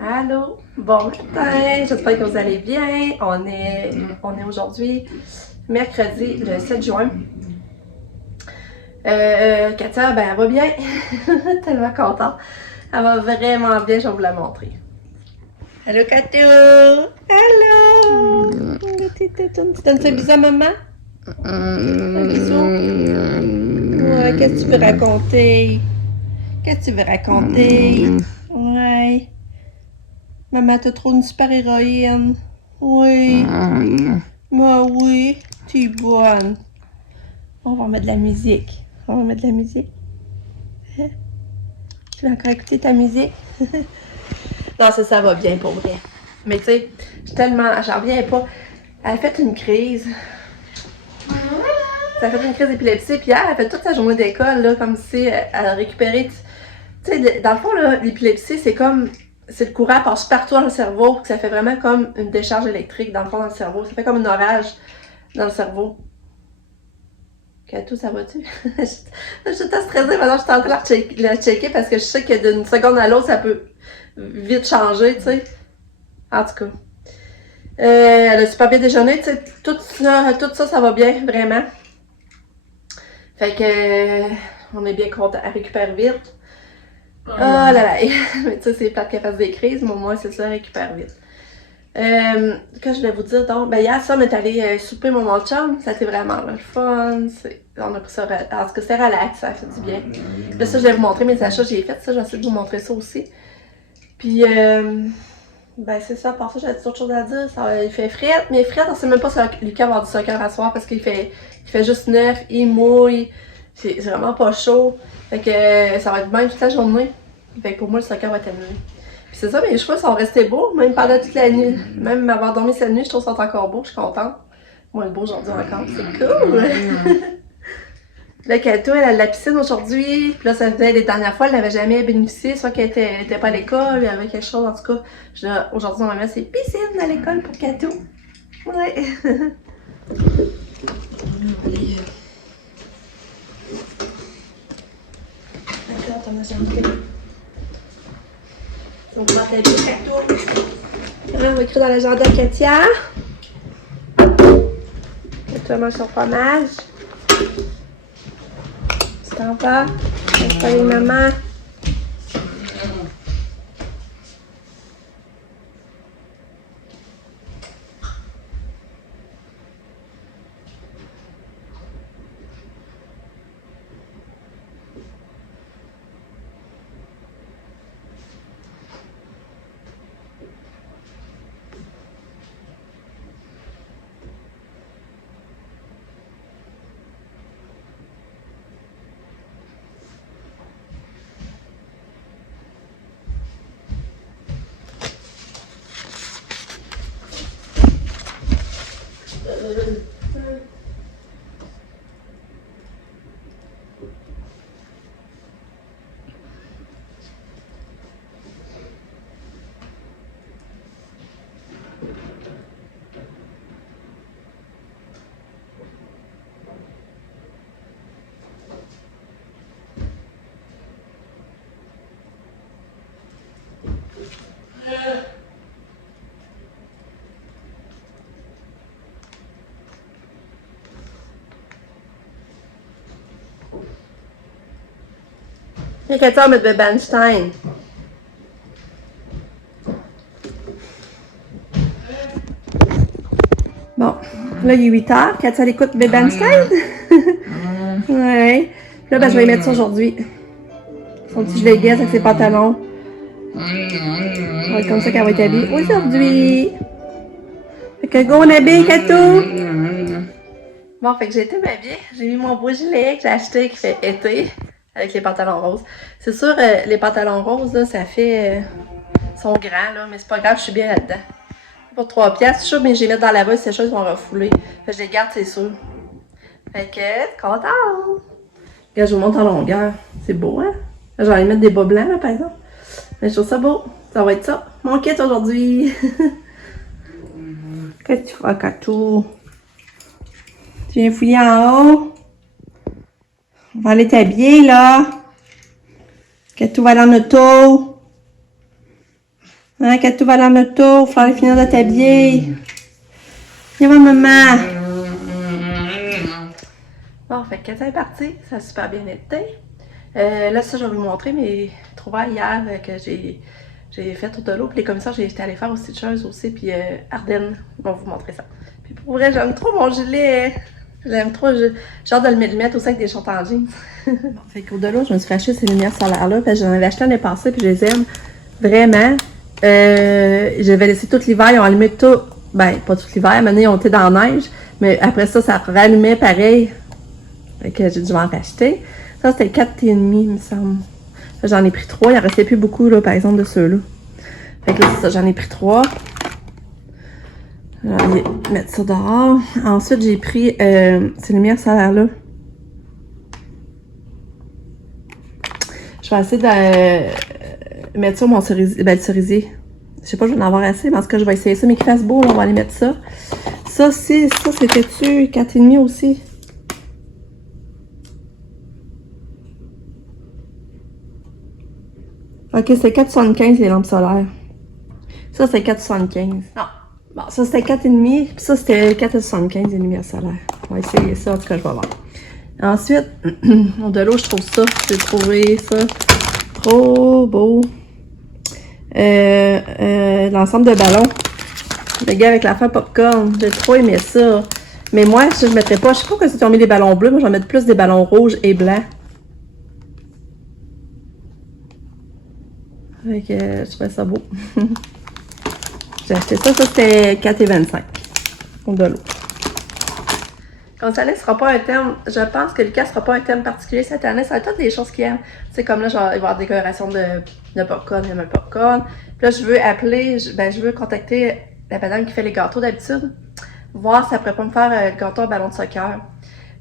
Allô, bon matin, j'espère que vous allez bien. On est aujourd'hui mercredi le 7 juin. Katia, ben elle va bien, tellement contente. Elle va vraiment bien, je vais vous la montrer. Allô Katia, allô. Tu donnes ça bisous à maman? Un bisou? Ouais, qu'est-ce que tu veux raconter? Qu'est-ce que tu veux raconter? Ouais. Maman, t'as trop une super héroïne. Oui. Bah oui, tu es bonne. On va mettre de la musique. On va mettre de la musique. Hein? Tu veux encore écouter ta musique? Non, ça va bien pour vrai. Mais tu sais, j'en reviens pas. Elle a fait une crise. Ça a fait une crise d'épilepsie. Puis hier, elle a fait toute sa journée d'école, là, comme si elle a récupéré. Tu sais, dans le fond, là, l'épilepsie, c'est comme. C'est le courant passe partout dans le cerveau, que ça fait vraiment comme une décharge électrique dans le fond dans le cerveau. Ça fait comme un orage dans le cerveau. Tout ça va-tu? Je suis tout stressée, maintenant je suis en train de la checker parce que je sais que d'une seconde à l'autre, ça peut vite changer, tu sais. En tout cas. Elle a super bien déjeuné, tu sais. Tout ça, ça va bien, vraiment. Fait que, on est bien content. Elle récupère vite. Oh là là. Mais tu sais, c'est plate qu'elle fasse des crises, mais au moins, c'est ça, elle récupère vite. Que je voulais vous dire donc, ben hier ça on est allé souper mon chum, ça a été vraiment le fun, on a pris ça, en tout cas c'était relax, ça a fait du bien. Là ça je vais vous montrer mes achats, j'ai fait ça, j'ai essayé de vous montrer ça aussi. Puis ben c'est ça, par ça j'avais d'autres choses à dire, il fait frette, mais frette on sait même pas si Lucas va avoir du soccer à soir parce qu'il fait juste 9, il mouille, c'est vraiment pas chaud, fait que ça va être bien toute la journée, fait que pour moi le soccer va être annulé. Puis c'est ça, mes cheveux sont restés beaux, même pendant toute la nuit. Même avoir dormi cette nuit, je trouve qu'ils sont encore beaux, je suis contente. Moi, le beau aujourd'hui encore, c'est cool! Là, Kato, elle a de la piscine aujourd'hui. Puis là, ça faisait les dernières fois, elle n'avait jamais bénéficié, soit qu'elle était pas à l'école, il y avait quelque chose, en tout cas. Aujourd'hui, on va mettre ses piscines à l'école pour Kato. Ouais! D'accord, t'en as jamais. On va mettre les Kato. On va écrire dans l'agenda Katia. Kato mange son fromage. Tu t'en vas? Salut maman. Et Katia, on met de Einstein. Bon, là, il est 8h. Katia, elle écoute Bébé Einstein? Ouais. Là, ben, je vais y mettre ça aujourd'hui. Son petit gilet avec ses pantalons. Ça va être comme ça qu'elle va être habillée aujourd'hui. Fait que go, on habille, Kato! Bon, fait que j'ai été m'habiller. J'ai mis mon beau gilet que j'ai acheté qui fait été avec les pantalons roses. C'est sûr, les pantalons roses, là, ça fait... sont grands, là, mais c'est pas grave, je suis bien là-dedans. Pour 3 piastres, je suis sûre, mais je les mets dans la base, ces choses vont refouler. Fait que je les garde, c'est sûr. Fait que, content! Regarde, je vous montre en longueur. C'est beau, hein? Là, je vais aller mettre des bas blancs, là, par exemple. Mais je trouve ça beau. Ça va être ça. Mon kit aujourd'hui. Qu'est-ce que tu fais, Kato? Tu viens fouiller en haut? On va aller t'habiller, là. Kato va dans l'auto. Hein, quand tu vas dans l'auto, il faut aller finir de t'habiller. Viens voir maman. Bon, fait que quand elle est partie, ça a super bien été. Là, ça, je vais vous montrer mes trouvailles hier que j'ai fait autour de l'eau. Puis les commissaires, j'étais allée faire aussi de choses aussi. Puis Ardennes, on va vous montrer ça. Puis pour vrai, j'aime trop mon gilet. J'aime trop. J'ai hâte de le mettre aussi avec des shorts en jeans. Bon, fait qu'au de l'eau, je me suis racheté ces lumières solaires-là. Parce que j'en avais acheté l'année passée. Puis je les aime vraiment. J'avais laissé tout l'hiver. Ils ont allumé tout. Ben, pas tout l'hiver. Maintenant, ils ont été dans la neige. Mais après ça, ça rallumait pareil. Fait que j'ai dû m'en racheter. Ça, c'était 4,5, il me semble. J'en ai pris 3. Il en restait plus beaucoup, là, par exemple, de ceux-là. Fait que là, c'est ça. J'en ai pris 3. Je vais mettre ça dehors. Ensuite, j'ai pris ces lumières solaires-là. Je vais essayer de mettre ça mon cerisier. Ben, le cerisier. Je sais pas, je vais en avoir assez, mais en tout cas, je vais essayer ça. Mais qu'il fasse beau, là, on va aller mettre ça. Ça, c'était-tu 4,5 aussi? Ok, c'est 4,75 les lampes solaires. Ça, c'est 4,75. Non. Bon, ça, c'était 4,5. Puis ça, c'était 4,75 les lumières solaires. On va essayer ça. En tout cas, je vais voir. Ensuite, de l'eau, je trouve ça. J'ai trouvé ça trop beau. L'ensemble de ballons. Le gars avec l'affaire popcorn. J'ai trop aimé ça. Mais moi, je ne mettrais pas. Je sais pas si ils ont mis les ballons bleus. Moi, je vais mettre plus des ballons rouges et blancs. Fait que je trouvais ça beau. J'ai acheté ça, c'était 4,25 de l'eau. Comme ça ne sera pas un thème, je pense que Lucas ne sera pas un thème particulier cette année, ça va être toutes les choses qu'il aime. C'est comme là, il va y avoir des décorations de popcorn, il aime le popcorn. Puis là, je veux appeler, je veux contacter la madame qui fait les gâteaux d'habitude, voir si elle pourrait pas me faire le gâteau à ballon de soccer.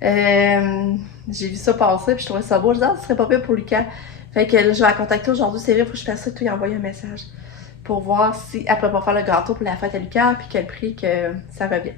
J'ai vu ça passer, puis je trouvais ça beau. Je disais, ce serait pas pire pour Lucas. Fait que là, je vais la contacter aujourd'hui, c'est vrai, il faut que je fasse ça, tout lui envoyer un message. Pour voir si elle peut pas faire le gâteau pour la fête à Lucas, puis quel prix que ça revient.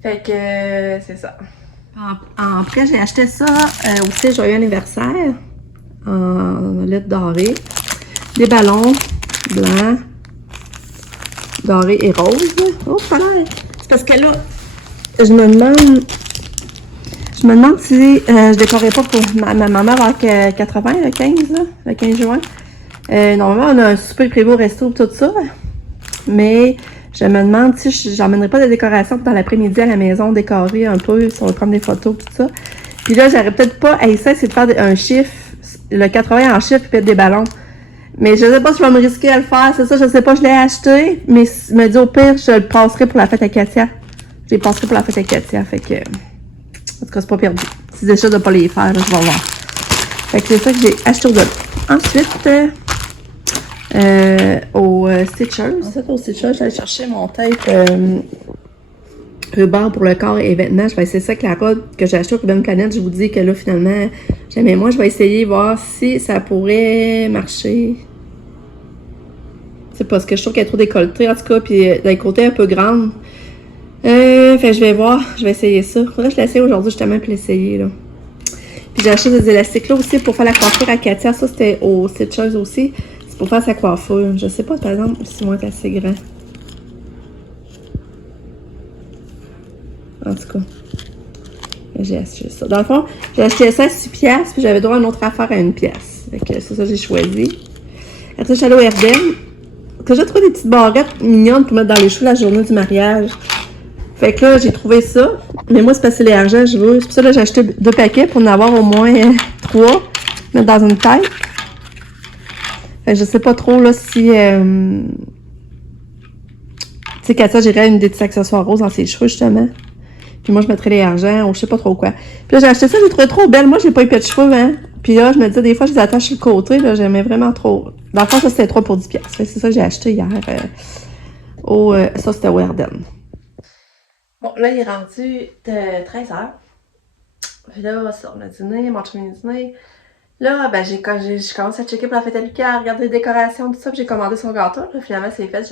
Fait que c'est ça. Après, j'ai acheté ça aussi, joyeux anniversaire, en lettres dorées. Des ballons blancs, dorés et roses. Oh, ça a l'air. C'est parce que là, je me demande si je décorais pas pour ma maman va avoir 80, le 15, là, le 15 juin. Normalement, on a un super prévu au resto tout ça. Mais je me demande si j'emmènerais pas de décoration dans l'après-midi à la maison, décorer un peu, si on va prendre des photos, tout ça. Puis là, j'aurais peut-être pas à essayer, c'est de faire un chiffre, le 80 en chiffre, puis mettre des ballons. Mais je sais pas si je vais me risquer à le faire, c'est ça, je sais pas, je l'ai acheté, mais je me dis au pire, je le passerai pour la fête à Katia. Je les passerai pour la fête à Katia, fait que, en tout cas, c'est pas perdu. Si déjà de pas les faire, là, je vais voir. Fait que c'est ça que j'ai acheté au delà. Ensuite, au Stitchers. Ensuite, au Stitchers, j'allais chercher mon tape ruban pour le corps et vêtements. Je vais essayer ça avec la robe que j'ai acheté au Urban Planet. Je vous dis que là, finalement, jamais moi, je vais essayer voir si ça pourrait marcher. C'est parce que je trouve qu'elle est trop décolletée, en tout cas, puis d'un côté un peu grande. Fait je vais voir, je vais essayer ça. Faudrait que je l'essaye aujourd'hui justement pour l'essayer, là. Puis j'ai acheté des élastiques là aussi pour faire la coiffure à Katia. Ça, c'était au Stitchers aussi. C'est pour faire sa coiffure. Je sais pas, par exemple, si moi c'est assez grand. En tout cas, j'ai acheté ça. Dans le fond, j'ai acheté ça à 6 piastres, puis j'avais droit à une autre affaire à 1 pièce. Fait que c'est ça que j'ai choisi. Après, je suis allée au Herden. Que j'ai trouvé des petites barrettes mignonnes pour mettre dans les cheveux la journée du mariage. Fait que là, j'ai trouvé ça. Mais moi, c'est parce que les argent, je veux. C'est pour ça que j'ai acheté 2 paquets pour en avoir au moins 3. Mettre dans une tête. Fait que je sais pas trop là si... tu sais, Katia, j'irais une des petits accessoires roses dans ses cheveux, justement. Puis moi, je mettrais les argents ou je sais pas trop quoi. Puis là, j'ai acheté ça, j'ai trouvé trop belle. Moi, j'ai pas eu de cheveux, hein. Puis là, je me disais, des fois, je les attache sur le côté, là, j'aimais vraiment trop. Dans le fond, ça, c'était 3 pour 10 piastres. C'est ça que j'ai acheté hier. Ça, c'était au Ardennes. Bon, là, il est rendu de 13h. Puis là, ça, on a dîné, mon chum a dîné. Là, ben, j'ai commencé à checker pour la fête à Lucas, à regarder les décorations, tout ça, puis j'ai commandé son gâteau. Là, finalement, c'est fait,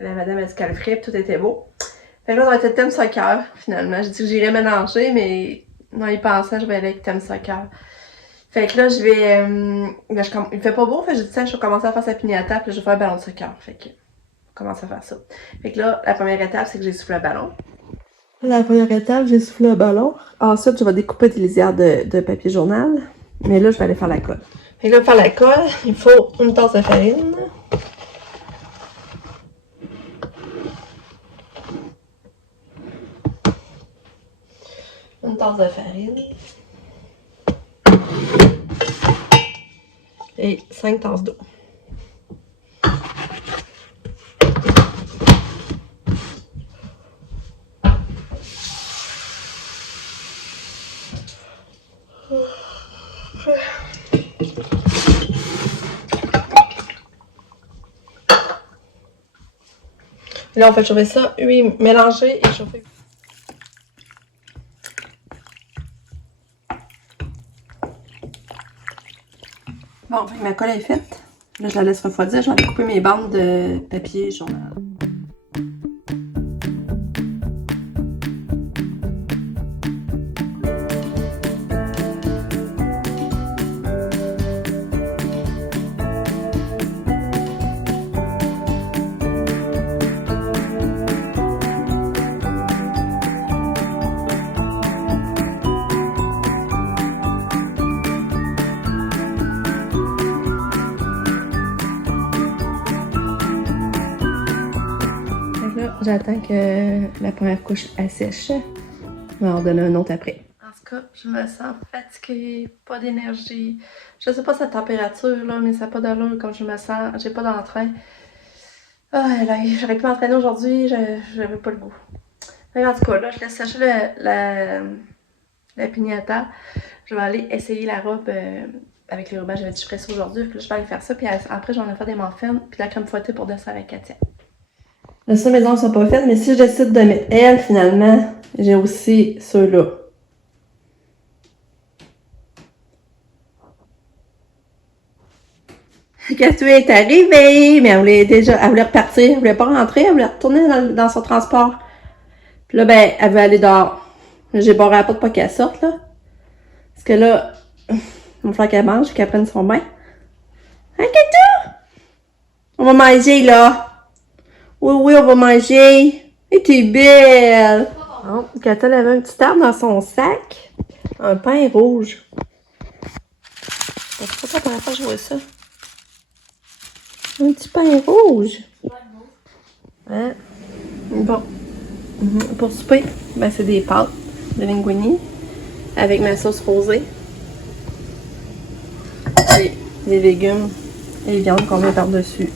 la madame a dit qu'elle le ferait, puis tout était beau. Fait que là, ça va être le thème soccer, finalement. J'ai dit que j'irais mélanger, mais en y pensant, je vais aller avec thème soccer. Fait que là, je vais... il fait pas beau, fait que j'ai dit, tiens, je vais commencer à faire sa piñata, puis là, je vais faire un ballon de soccer. Fait que, on commence à faire ça. Fait que là, la première étape, c'est que j'ai soufflé le ballon. La première étape, j'ai soufflé le ballon. Ensuite, je vais découper des lisières de papier journal. Mais là, je vais aller faire la colle. Fait que là, pour faire la colle, il faut une tasse de farine. Une tasse de farine. Et 5 tasses d'eau. Et là, on fait chauffer ça, huile mélangée et chauffer. Bon, ma colle est faite. Là, je la laisse refroidir. Je vais aller couper mes bandes de papier journal. J'attends que la première couche assèche. On va en donner un autre après. En tout cas, je me sens fatiguée, pas d'énergie. Je sais pas sa température là, mais ça n'a pas d'allure comme je me sens. J'ai pas d'entrain. Ah là, j'aurais pu m'entraîner aujourd'hui, j'avais pas le goût. Mais en tout cas, là, je laisse sécher la piñata. Je vais aller essayer la robe avec les rubans. J'avais dit que je ferais ça aujourd'hui. Puis là, je vais aller faire ça. Puis après, j'en ai fait des muffins. Puis la crème fouettée pour dessert avec Katia. Là, ça, mes ongles sont pas faites, mais si je décide de mettre elle, finalement, j'ai aussi ceux-là. Katia est arrivée, mais elle voulait repartir, elle voulait pas rentrer, elle voulait retourner dans son transport. Puis là, ben, elle veut aller dehors. J'ai barré la porte pour qu'elle sorte, là. Parce que là, il va falloir qu'elle mange, qu'elle prenne son bain. Hein, Katia? On va manger, là. Oui, on va manger. Et t'es belle. Bon, Katia, elle avait un petit arbre dans son sac. Un pain rouge. C'est pas ça la première fois que je vois ça. Un petit pain rouge. Hein? Bon. Pour souper, ben c'est des pâtes de linguini avec ma sauce rosée. Et les légumes et les viandes qu'on met par-dessus.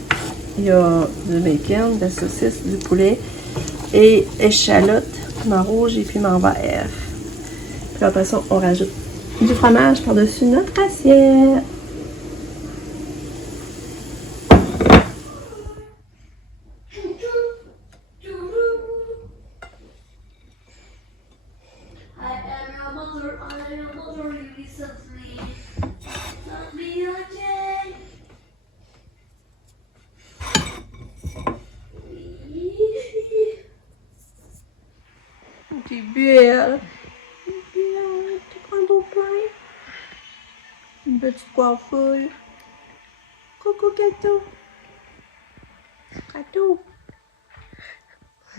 Il y a du bacon, de la saucisse, du poulet et échalotes, piment rouge et piment vert. Puis après ça, on rajoute du fromage par-dessus notre assiette. T'es belle. Tu prends ton pain. Une petite coiffure. Coucou, Kato. Kato.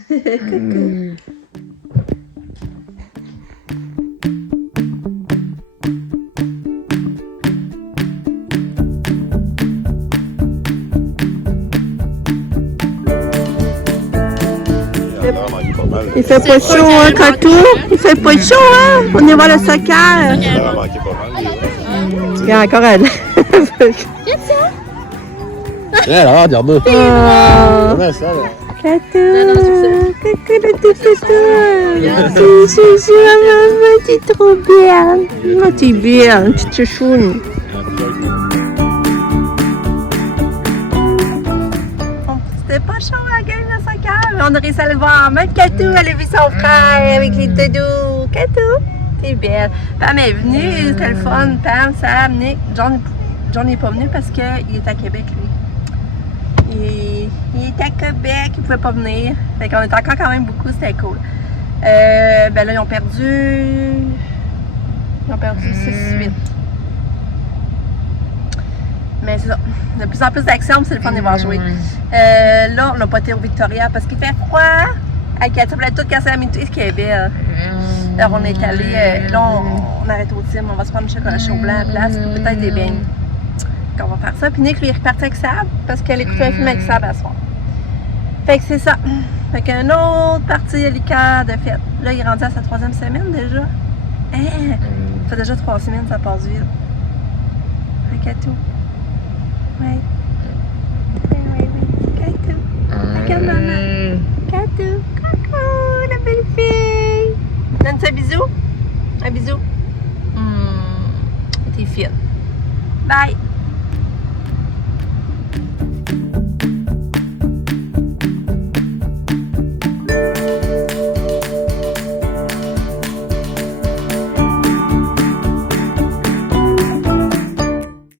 Coucou. Il fait pas chaud, hein, Kato? Il fait pas chaud, hein? On y va le soccer. Il y a encore elle. Là, regarde-moi. Comment ça, là? Kato. Coucou, le petit Kato. Chouchou, maman, t'es trop belle. Maman, t'es belle, une petite chouchoune. C'était pas chaud à la game de soccer, mais on a réussi à le voir. Même Kato, elle a vu son frère avec les doudous. Kato, t'es belle. Pam est venue, c'était le fun. Pam, Sam, Nick. John n'est pas venu parce qu'il est à Québec, lui. Il est à Québec, il pouvait pas venir. Fait qu'on était encore quand même beaucoup, c'était cool. Ben là, ils ont perdu 6-8. Mais c'est ça. De plus en plus d'actions, c'est le fun de les voir jouer. Là, on n'a pas été au Victoria parce qu'il fait froid. Avec Katia, elle a tout cassé la minute, ce qui est belle. Alors, on est allé. Là, on arrête au team. On va se prendre un chocolat chaud blanc à place. Peut-être des beignes. Donc, on va faire ça. Puis Nick, lui, il est reparti avec Sab parce qu'elle écoutait un film avec Sab à soir. Fait que c'est ça. Fait qu'une autre partie Lucas de fête. Là, il est rendu à sa 3e semaine déjà. Hein? Ça fait déjà 3 semaines, ça passe vite. Fait Katou. Ouais. Oui. Katou. Regarde maman. Katou. Coucou, la belle fille. Donne-toi un bisou. Un bisou. T'es fine. Bye.